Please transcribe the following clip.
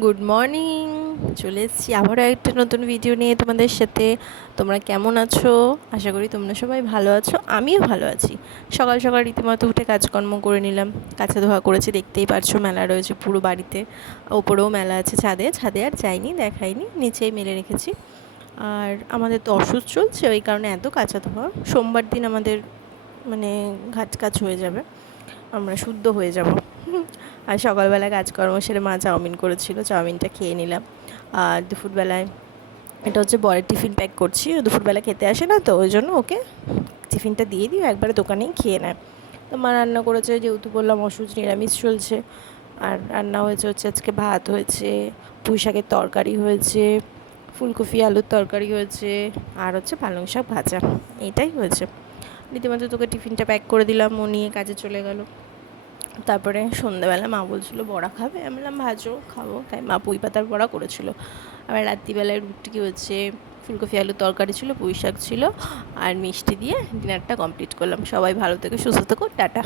Good morning চলে এসেছি আবারও একটা নতুন ভিডিও নিয়ে তোমাদের সাথে। তোমরা কেমন আছো? আশা করি তোমরা সবাই ভালো আছো, আমিও ভালো আছি। সকাল সকাল রীতিমতো উঠে কাজকর্ম করে নিলাম। কাছে ধোয়া করেছি, দেখতেই পারছ মেলা রয়েছে পুরো বাড়িতে। ওপরেও মেলা আছে ছাদে ছাদে আর যাইনি, দেখাইনি, নিচেই মেলে রেখেছি। আর আমাদের তো অসুস্থ চলছে, ওই কারণে এত কাঁচা ধোয়া। সোমবার দিন আমাদের মানে ঘাট কাজ হয়ে যাবে, আমরা শুদ্ধ হয়ে যাব। আর সকালবেলা কাজকর্ম সেরে মা চাউমিন করেছিল, চাউমিনটা খেয়ে নিলাম। আর দুপুরবেলায় এটা হচ্ছে বরের টিফিন প্যাক করছি দুপুরবেলা খেতে আসে না তো, ওই জন্য ওকে টিফিনটা দিয়ে দিই একবারে দোকানেই খেয়ে নেয়। তো মা রান্না করেছে, যেহেতু বললাম অসুস্থ নিরামিষ চলছে। আর রান্না হয়েছে হচ্ছে আজকে ভাত হয়েছে, পুঁই শাকের তরকারি হয়েছে, ফুলকপি আলুর তরকারি হয়েছে, আর হচ্ছে পালং শাক ভাজা। এটাই হয়েছে। রীতিমতো তোকে টিফিনটা প্যাক করে দিলাম, ও নিয়ে কাজে চলে গেল। তারপরে সন্ধ্যাবেলা মা বলছিল, বড়া খাবে? আমি বললাম, ভাজো, খাব। তাই মা পুঁই পাতার বড়া করেছিল। আবার রাত্রিবেলায় রুটি হচ্ছে, ফুলকপি আলু তরকারি ছিল পুঁই শাক ছিল, আর মিষ্টি দিয়ে ডিনারটা কমপ্লিট করলাম। সবাই ভালো থেকে, সুস্থ থেকো, টাটা।